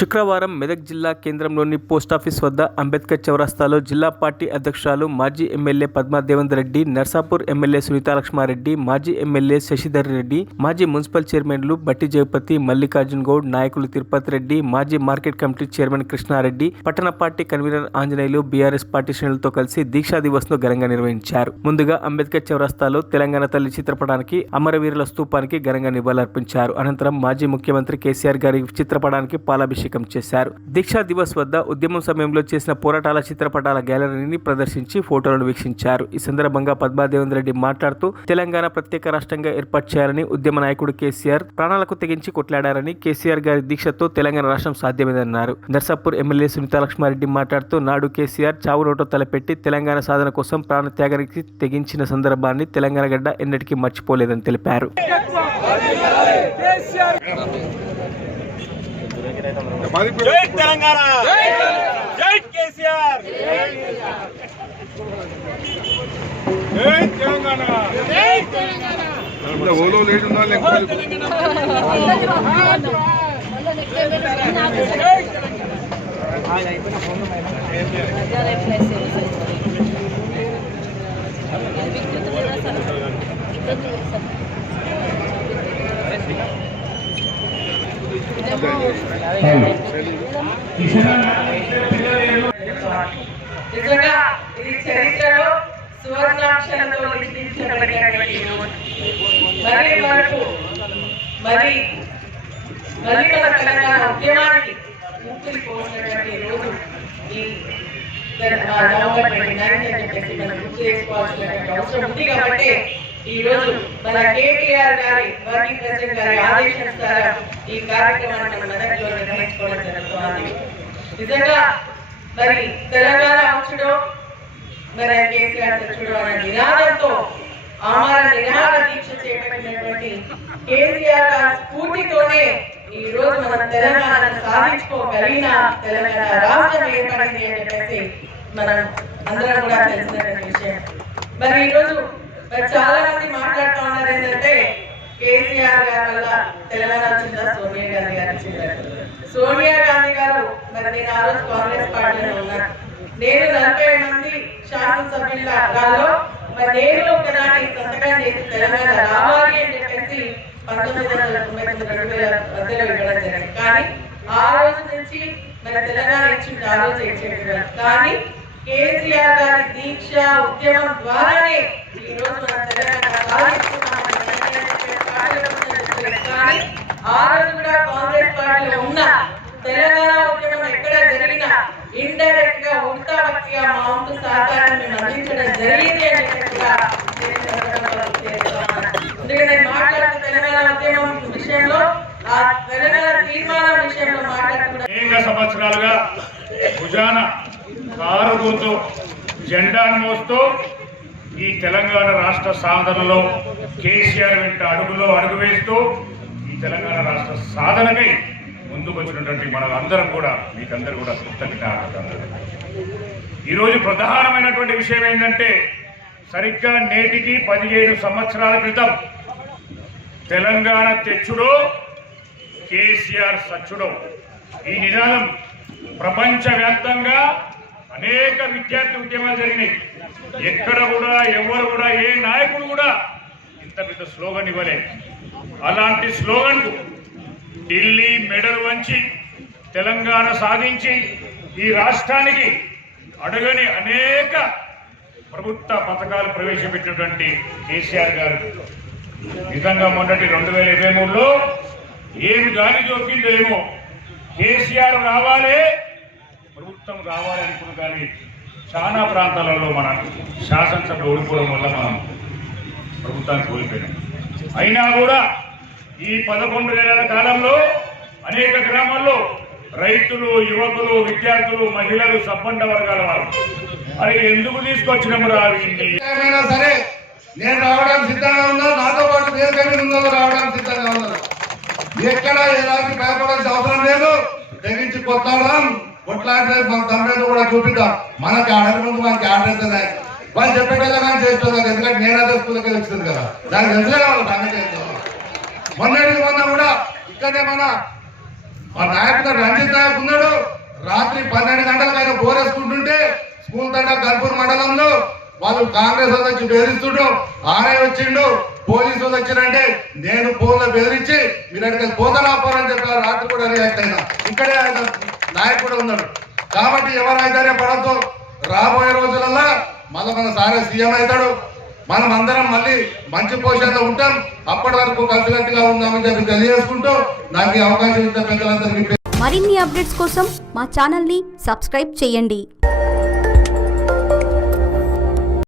శుక్రవారం మెదక్ జిల్లా కేంద్రంలోని పోస్టాఫీస్ వద్ద అంబేద్కర్ చౌరస్తాలో జిల్లా పార్టీ అధ్యక్షురాలు మాజీ ఎమ్మెల్యే పద్మా దేవేందర్ రెడ్డి, నర్సాపూర్ ఎమ్మెల్యే సునీతా లక్ష్మారెడ్డి, మాజీ ఎమ్మెల్యే శశిధర్ రెడ్డి, మాజీ మున్సిపల్ చైర్మన్లు బట్టి జయపతి, మల్లికార్జున్ గౌడ్, నాయకులు తిరుపతి రెడ్డి, మాజీ మార్కెట్ కమిటీ చైర్మన్ కృష్ణారెడ్డి, పట్టణ party convener Anjaneyulu BRS party శ్రేణులతో కలిసి దీక్షా దివస్ ను ఘనంగా నిర్వహించారు. ముందుగా అంబేద్కర్ చౌరస్తాలో తెలంగాణ తల్లి చిత్రపటానికి, అమరవీరుల స్తూపానికి ఘనంగా నివాళులర్పించారు. అనంతరం మాజీ ముఖ్యమంత్రి కేసీఆర్ గారి చిత్రపటానికి పాలాభిషేకం చేశారు. దీక్షా దివస్ వద్ద ఉద్యమం సమయంలో చేసిన పోరాటాల చిత్రపటాల గ్యాలరీని ప్రదర్శించి ఫోటోలను వీక్షించారు. ఈ సందర్భంగా పద్మా దేవేందర్ రెడ్డి మాట్లాడుతూ తెలంగాణ ప్రత్యేక రాష్ట్రంగా ఏర్పాటు చేయాలని ఉద్యమ నాయకుడు కేసీఆర్ ప్రాణాలకు తెగించి కొట్లాడారని, కేసీఆర్ గారి దీక్షతో తెలంగాణ రాష్ట్రం సాధ్యమేదన్నారు. నర్సాపూర్ ఎమ్మెల్యే సునీతా లక్ష్మారెడ్డి మాట్లాడుతూ నాడు కేసీఆర్ చావు నోటో తలపెట్టి తెలంగాణ సాధన కోసం ప్రాణ త్యాగానికి తెగించిన సందర్భాన్ని తెలంగాణ గడ్డ ఎన్నటికీ మర్చిపోలేదని తెలిపారు. జై తెలంగాణ, జై కేసీఆర్, జై తెలంగాణ, జై తెలంగాణ. ఓలో లేట్ ఉన్నా లేకపోతే నిజంగా ఇది చరిత్రలో సువర్ణాక్షరంతో లిఖించబడినటువంటి మరి మనకు మరి మన తెలంగాణ ఉద్యమానికి ఊపిరి పోసినటువంటి రోజు ఈ నవంబర్ 29 అని చెప్పేసి మనం గుర్తు చేసుకోవాల్సినటువంటి అవసరం ఉంది. కాబట్టి ఈ రోజు మన కేటీఆర్ గారి వర్కింగ్ ప్రెసిడెంట్ గారి ఆదేశానుసారం ఈ కార్యక్రమాన్ని మన మెదక్లో నిర్వహించుకోవడం జరుగుతుంది. నిజంగా మరి తెలంగాణ వచ్చుడో మరి కేసీఆర్ తెచ్చుడో అనే నినాదంతో ఆమర నిరాహార దీక్ష చేపట్టినటువంటి కేసీఆర్ గారి స్ఫూర్తితోనే ఈ రోజు మనం తెలంగాణను సాధించుకోగలిగిన, తెలంగాణ రాష్ట్రం ఏర్పడింది అని చెప్పేసి మనం అందరం కూడా తెలిసినటువంటి విషయం. మరి ఈ రోజు మరి చాలా మంది మాట్లాడుతూ ఉన్నారు ఏంటంటే కేసీఆర్ గారి వల్ల తెలంగాణ వచ్చిందా, సోనియా గాంధీ గారు వచ్చిందా? సోనియా గాంధీ గారు మరి నేను ఆ రోజు కాంగ్రెస్ పార్టీలో ఉన్నాను. నేను 40 మంది శాసనసభ్యులలో మరి నేను ఒకదాన్ని సంతకం చేసి తెలంగాణ రావాలి అని చెప్పేసి 1999 మధ్యలో ఇవ్వడం జరిగింది. కానీ ఆ రోజు నుంచి మరి తెలంగాణ ఇచ్చింది, ఆ రోజు ఇచ్చేది. కానీ కేసీఆర్ గారి దీక్ష ఉద్యమం ద్వారానే ఈ రోజు మన తెలంగాణ సాధిస్తున్నామని. కానీ ఆ రోజు కూడా కాంగ్రెస్ పార్టీలో ఉన్న తెలంగాణ ఉద్యమం ఎక్కడ జరిగినా ఇండైరెక్ట్ గా ఉల్టా పక్షిగా మా వంతు సహకారం మేము అందించడం జరిగింది అని కూడా అందుకే నేను మాట్లాడుతూ తెలంగాణ ఉద్యమం విషయంలో, ఆ తెలంగాణ తీర్మానం విషయంలో మాట్లాడుతున్నా. సంవత్సరాలుగా భుజాన కారుతో జెండాను మోస్తూ ఈ తెలంగాణ రాష్ట్ర సాధనలో కేసీఆర్ వెంట అడుగులో అడుగు వేస్తూ ఈ తెలంగాణ రాష్ట్ర సాధనకై ముందుకు వచ్చినటువంటి మనం అందరం కూడా మీకందరూ కూడా కృతజ్ఞతలు. ఈరోజు ప్రధానమైనటువంటి విషయం ఏంటంటే సరిగ్గా నేటికి 15 సంవత్సరాల క్రితం తెలంగాణ తెచ్చుడో కేసీఆర్ సచ్చుడో ఈ నినాదం ప్రపంచవ్యాప్తంగా అనేక విద్యార్థి ఉద్యమాలు జరిగినాయి. ఎక్కడ కూడా ఎవరు కూడా ఏ నాయకుడు కూడా ఇంత పెద్ద స్లోగన్ ఇవ్వలే. అలాంటి స్లోగన్కు ఢిల్లీ మెడలు వంచి తెలంగాణ సాధించి ఈ రాష్ట్రానికి అడగని అనేక ప్రభుత్వ పథకాలు ప్రవేశపెట్టినటువంటి కేసీఆర్ గారు నిజంగా మొన్నటి 2023లో ఏమి గాలి జోకిందో ఏమో, కేసీఆర్ రావాలి, ప్రభుత్వం రావాలి అనుకున్న కానీ చాలా ప్రాంతాలలో మన శాసనసభ ఓడిపోవడం వల్ల మనం ప్రభుత్వాన్ని కోల్పోయినాం. అయినా కూడా ఈ 11 నెలల కాలంలో అనేక గ్రామాల్లో రైతులు, యువకులు, విద్యార్థులు, మహిళలు, సబ్బండ వర్గాల వారు మరి ఎందుకు తీసుకొచ్చినాము ఏమైనా సరే నేను రావడానికి సిద్ధంగా ఉన్నా, నాతో పాటు దేశంలో రావడానికి సిద్ధంగా ఉన్నారు. ఎక్కడ ఎలాంటి భయపడాల్సిన అవసరం లేదు. తెగించి కొట్లాడడం, కొట్లాడితే మన తండ్రి కూడా చూపిద్దాం. మనకి ఆడక ముందు మనకి ఆడేస్తుంది వాళ్ళు చెప్పేటలా కానీ చేస్తుంది కదా. ఎందుకంటే నేను అదే స్కూల్కి వచ్చింది కదా, దానికి ఎందుకు కావాలి సంగతి. మొన్నటికి మొన్న కూడా ఇక్కడే మన మా నాయకుడు రంజిత్ నాయక్ ఉన్నాడు. రాత్రి 12 గంటలకు ఆయన బోరేసుకుంటుంటే స్కూల్ తండ గల్పూర్ మండలంలో వాళ్ళు కాంగ్రెస్ వాళ్ళు వచ్చి బెదిరిస్తుండ్రు. ఆర్ఐ వచ్చిండు, పోలీసు వాళ్ళు వచ్చిరంటే నేను ఫోన్లో బెదిరించి మీరు అక్కడికి పోతారాపోరని చెప్పారు. రాత్రి కూడా రియాక్ట్ అయినా. ఇక్కడే ఆయన నాయకుడు ఉన్నాడు. కాబట్టి ఎవరైతే పడద్దు. రాబోయే రోజులలో మళ్ళీ మన సారే సీఎం అవుతాడు. మనం అందరం మళ్ళీ మంచి పొజిషన్లో ఉంటాం. అప్పటి వరకు కలిసికట్టుగా ఉందామని చెప్పి తెలియజేసుకుంటూ నాకు ఈ అవకాశం ఇచ్చిన పెద్దలందరికీ మరిన్ని అప్డేట్స్ కోసం మా ఛానల్ని సబ్స్క్రైబ్ చేయండి.